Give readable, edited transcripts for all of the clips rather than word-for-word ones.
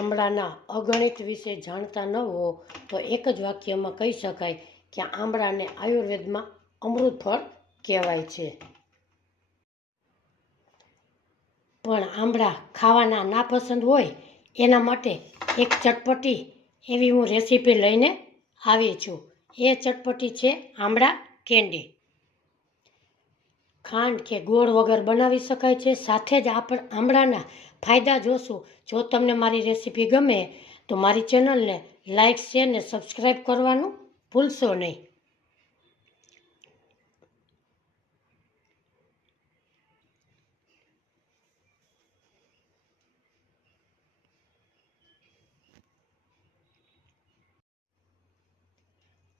આંબળાના અગણિત વિશે જાણતા ન હો તો એક જ વાક્યમાં કહી શકાય કે આંબળાને આયુર્વેદમાં અમૃત ફળ કહેવાય છે. પણ આંબળા ખાવાના નાપસંદ હોય એના માટે એક ચટપટી એવી હું રેસીપી લઈને આવી છું. એ ચટપટી છે આંબળા કેન્ડી. ખાંડ કે ગોળ વગર બનાવી શકાય છે. સાથે જ આપણે આંબળાના ફાયદા જોશું. જો તમને મારી રેસીપી ગમે તો મારી ચેનલને લાઇક, શેર ને સબસ્ક્રાઈબ કરવાનું ભૂલશો નહીં.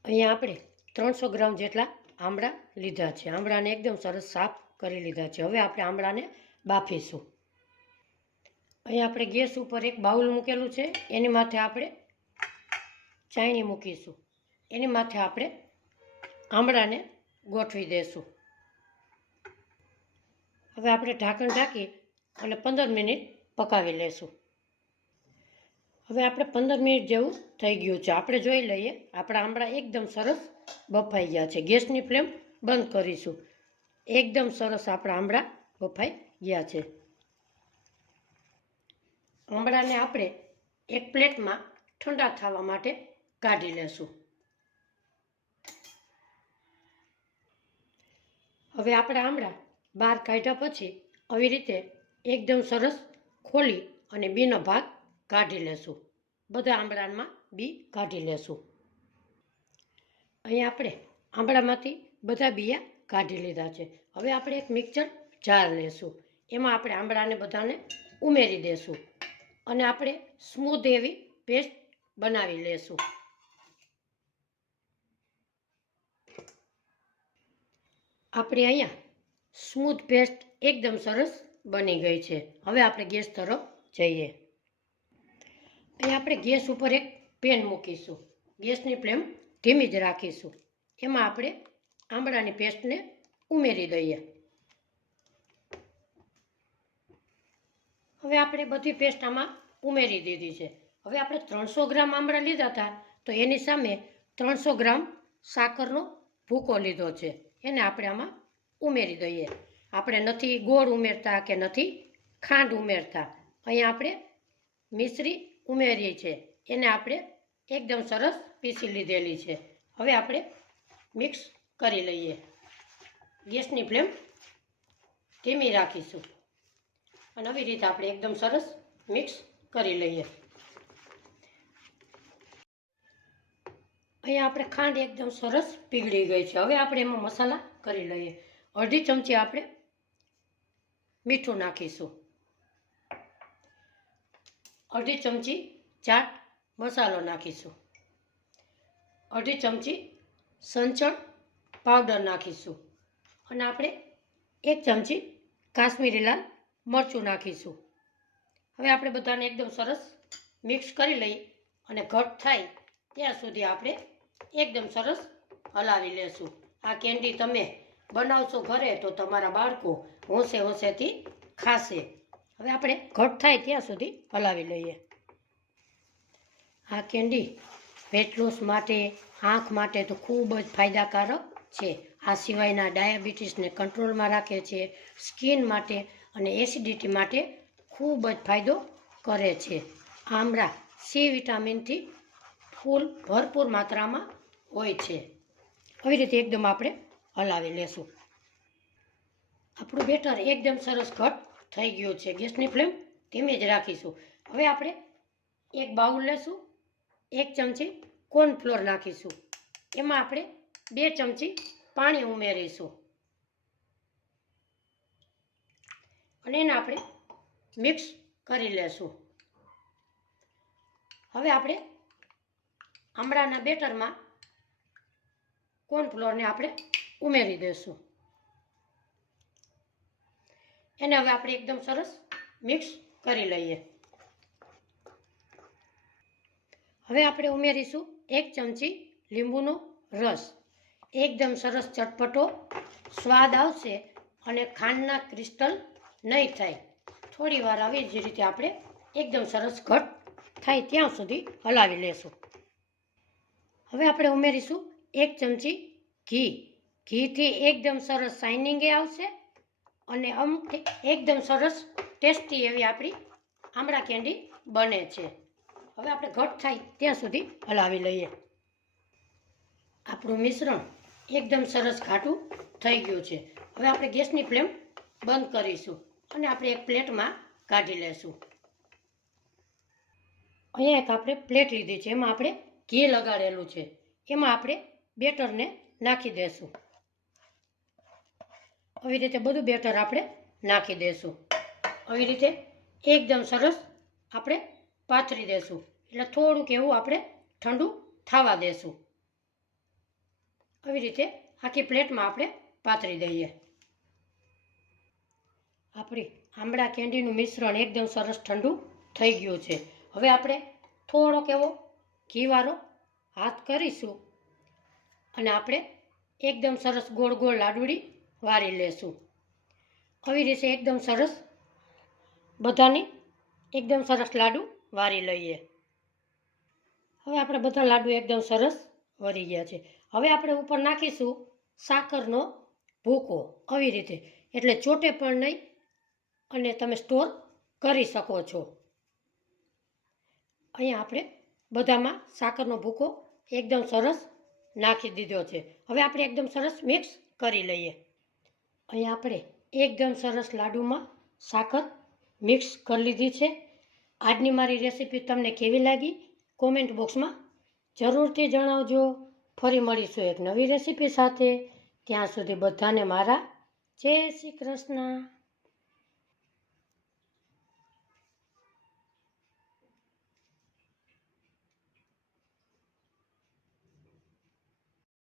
અહીંયા આપણે 300 ગ્રામ જેટલા આંબળા લીધા છે. આંબળાને એકદમ સરસ સાફ કરી લીધા છે. હવે આપણે આંબળાને બાફીશું. અહીંયા આપણે ગેસ ઉપર એક બાઉલ મૂકેલું છે. એની માથે આપણે ચાયણી મૂકીશું. એની માથે આપણે આંબળાને ગોઠવી દઈશું. હવે આપણે ઢાંકણ ઢાંકી અને 15 મિનિટ પકાવી લેશું. હવે આપણે 15 મિનિટ જેવું થઈ ગયું છે. આપણે જોઈ લઈએ આપણા આંબળા એકદમ સરસ બફાઈ ગયા છે. ગેસની ફ્લેમ બંધ કરીશું. એકદમ સરસ આપણા આંબળા બફાઈ ગયા છે. આંબળાને આપણે એક પ્લેટમાં ઠંડા થવા માટે કાઢી લેશું. હવે આપણે આંબળા બહાર કાઢ્યા પછી આવી રીતે એકદમ સરસ ખોલી અને બીનો ભાગ કાઢી લેશું. બધા આંબળામાં બી કાઢી લેશું. અહીં આપણે આંબળામાંથી બધા બીયા કાઢી લીધા છે. હવે આપણે એક મિક્સર જાર લેશું. એમાં આપણે આંબળાને બધાને ઉમેરી દેશું અને આપણે સ્મૂધ એવી પેસ્ટ બનાવી લેશું. આપણે અહીંયા સ્મૂધ પેસ્ટ એકદમ સરસ બની ગઈ છે. હવે આપણે ગેસ તરફ જઈએ. અહીં આપણે ગેસ ઉપર એક પેન મૂકીશું. ગેસની ફ્લેમ ધીમી જ રાખીશું. એમાં આપણે આંબળાની પેસ્ટને ઉમેરી દઈએ. હવે આપણે બધી પેસ્ટ આમાં ઉમેરી દીધી છે. હવે આપણે 300 ગ્રામ આંબળા લીધા હતા તો એની સામે 300 ગ્રામ સાકરનો ભૂકો લીધો છે. એને આપણે આમાં ઉમેરી દઈએ. આપણે નથી ગોળ ઉમેરતા કે નથી ખાંડ ઉમેરતા. અહીંયા આપણે મિશ્રી ઉમેરીએ છે. એને આપણે એકદમ સરસ પીસી લીધેલી છે. હવે આપણે મિક્સ કરી લઈએ. ગેસની ફ્લેમ ધીમી રાખીશું અને આવી રીતે આપણે એકદમ સરસ મિક્સ કરી લઈએ. અહીંયા આપણે ખાંડ એકદમ સરસ પીગળી ગઈ છે. હવે આપણે એમાં મસાલા કરી લઈએ. અડધી ચમચી આપણે મીઠું નાખીશું. અડધી ચમચી ચાટ મસાલો નાખીશું. અડધી ચમચી સંચળ પાવડર નાખીશું અને આપણે 1 ચમચી કાશ્મીરી લાલ મરચું નાખીશું. હવે આપણે બધાને એકદમ સરસ મિક્સ કરી લઈ અને ઘટ થાય ત્યાં સુધી આપણે એકદમ સરસ હલાવી લેશું. આ કેન્ડી તમે બનાવશો ઘરે તો તમારા બાળકો હોંશે-હોંશેથી ખાશે. હવે આપણે ઘટ થાય ત્યાં સુધી હલાવી લઈએ. આ કેન્ડી વેટ લોસ માટે, આંખ માટે તો ખૂબ જ ફાયદાકારક છે. આ સિવાયના ડાયાબિટીસને કંટ્રોલમાં રાખે છે. સ્કિન માટે અને એસિડિટી માટે ખૂબ જ ફાયદો કરે છે. આંબળા સી વિટામિનથી ભરપૂર માત્રામાં હોય છે. આવી રીતે એકદમ આપણે હલાવી લેશું. આપણું બેટર એકદમ સરસ ઘટ થઈ ગયું છે. ગેસની ફ્લેમ ધીમી જ રાખીશું. હવે આપણે એક બાઉલ લેશું. 1 ચમચી કોર્નફ્લોર નાખીશું. એમાં આપણે 2 ચમચી પાણી ઉમેરીશું અને એને આપણે મિક્સ કરી લેશું. હવે આપણે આંબળાના બેટરમાં કોર્નફ્લોરને આપણે ઉમેરી દઈશું. એને હવે આપણે એકદમ સરસ મિક્સ કરી લઈએ. હવે આપણે ઉમેરીશું 1 ચમચી લીંબુનો રસ. એકદમ સરસ ચટપટો સ્વાદ આવશે અને ખાંડના ક્રિસ્ટલ નહીં થાય. થોડી વાર આવી જ રીતે આપણે એકદમ સરસ ઘટ થાય ત્યાં સુધી હલાવી લેશું. હવે આપણે ઉમેરીશું 1 ચમચી ઘી. ઘીથી એકદમ સરસ શાઇનિંગ આવશે અને એકદમ સરસ ટેસ્ટી એવી આપણી આમળા કેન્ડી બને છે. હવે આપણે ઘટ થાય ત્યાં સુધી હલાવી લઈએ. આપણું મિશ્રણ એકદમ સરસ ઘાટું થઈ ગયું છે. હવે આપણે ગેસની ફ્લેમ બંધ કરીશું અને આપણે એક પ્લેટમાં કાઢી લેશું. અહીંયા એક આપણે પ્લેટ લીધી છે, એમાં આપણે ઘી લગાડેલું છે. એમાં આપણે બેટરને નાખી દેશું. આવી રીતે બધું બેટર આપણે નાખી દેશું. આવી રીતે એકદમ સરસ આપણે પાથરી દેશું. એટલે થોડુંક એવું આપણે ઠંડુ થવા દેશું. આવી રીતે આખી પ્લેટમાં આપણે પાથરી દઈએ. આપણી આમળા કેન્ડીનું મિશ્રણ એકદમ સરસ ઠંડુ થઈ ગયું છે. હવે આપણે થોડોક એવો ઘીવાળો હાથ કરીશું અને આપણે એકદમ સરસ ગોળ ગોળ લાડુડી વાળી લેશું. આવી રીતે એકદમ સરસ બધાની એકદમ સરસ લાડુ વાળી લઈએ. હવે આપણે બધા લાડુ એકદમ સરસ વળી ગયા છે. હવે આપણે ઉપર નાખીશું સાકરનો ભૂકો. આવી રીતે એટલે ચોટે પણ નહીં અને તમે સ્ટોર કરી શકો છો. અહીંયા આપણે બધામાં સાકરનો ભૂકો એકદમ સરસ નાખી દીધો છે. હવે આપણે એકદમ સરસ મિક્સ કરી લઈએ. અહીંયા આપણે એકદમ સરસ લાડુમાં સાકર મિક્સ કરી લીધી છે. આજની મારી રેસીપી તમને કેવી લાગી કોમેન્ટ બોક્સમાં જરૂરથી જણાવજો. ફરી મળીશું એક નવી રેસીપી સાથે. ત્યાં સુધી બધાને મારા જય શ્રી કૃષ્ણ.